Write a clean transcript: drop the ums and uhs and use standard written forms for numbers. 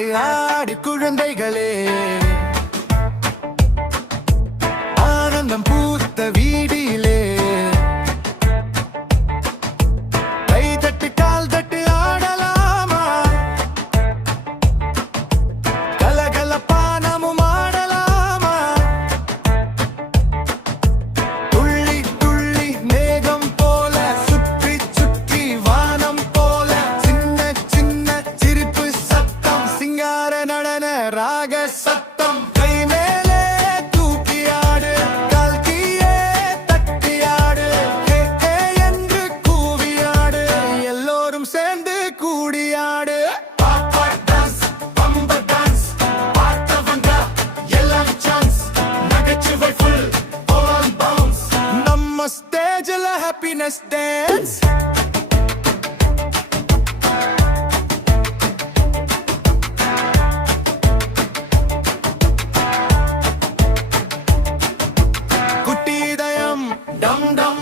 ஆடு ஆடு குழந்தைகளே, ஆனந்தம் பூத்த வீடியிலே கை தட்டு கால் தட்டு ஆடலாமா, கலகலப்பானமும் ஆடலாமா. துள்ளி துள்ளி மேகம் போல சுற்றி சுற்றி வானம் போல சின்ன சின்ன சிரிப்பு சத்தம், சிங்கார நடன ராக சத்தம். கை மேலே தூக்கி ஆடு, கால் கீழே தட்டி ஆடு, ஹே ஹே என்று கூவி ஆடு, எல்லோரும் சேர்ந்து கூடி ஆடு. பாப்பா டான்ஸ், பம்ப டான்ஸ், பார்த்தவங்க எல்லாம் சான்ஸ், நகைச்சுவை ஃபுல் ஆல் பவுன்ஸ், நம்ம ஸ்டேஜ்ல ஹாப்பினஸ் டான்ஸ். குட்டி இதயம் டம் டம்